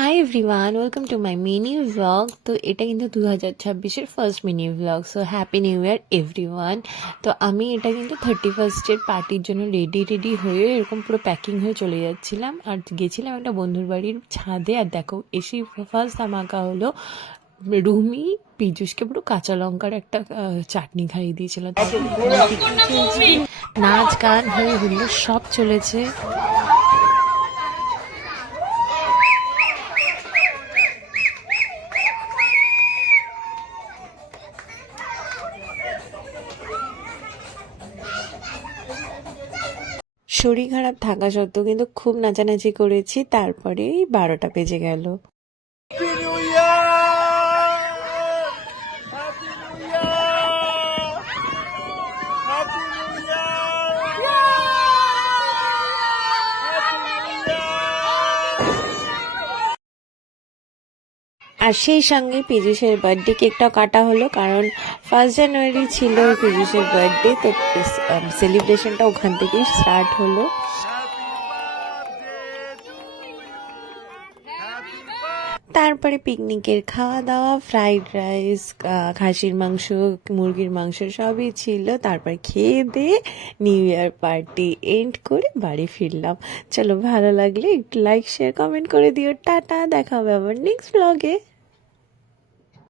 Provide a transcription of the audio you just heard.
High everyone, welcome to my mini blog. তো এটা কিন্তু 2026-এর first mini blog. So happy new year everyone. তো আমি এটা কিন্তু 31st পার্টির জন্য রেডি হয়ে এরকম পুরো প্যাকিং হয়ে চলে যাচ্ছিলাম, আর গেছিলাম একটা বন্ধুর বাড়ির ছাদে। আর দেখো, এসেই ফার্স্ট ধামাকা হলো, রুমি পীযুষকে পুরো কাঁচা লঙ্কার একটা চাটনি খাইয়ে দিয়েছিল। তারপর চলছে, নাচ গান হয়ে হুল্লো সব চলেছে। শরীর খারাপ থাকা সত্ত্বেও কিন্তু খুব নাচানাচি করেছি। তারপরে 12টা বেজে গেল। Happy new year! Happy new year! Happy new year! আর সেই সঙ্গে পীযুষের বার্থডে কেকটাও কাটা হলো, কারণ 1 জানুয়ারি ছিল পীযুষের বার্থডে। তো সেলিব্রেশনটা ওখান থেকেই স্টার্ট হলো। তারপরে পিকনিকের খাওয়া দাওয়া, ফ্রাইড রাইস, খাসির মাংস, মুরগির মাংস সবই ছিল। তারপর খেয়ে দিয়ে নিউ ইয়ার পার্টি এন্ড করে বাড়ি ফিরলাম। চলো, ভালো লাগলে একটু লাইক শেয়ার কমেন্ট করে দিও। টাটা, দেখা হবে আবার নেক্সট ব্লগে।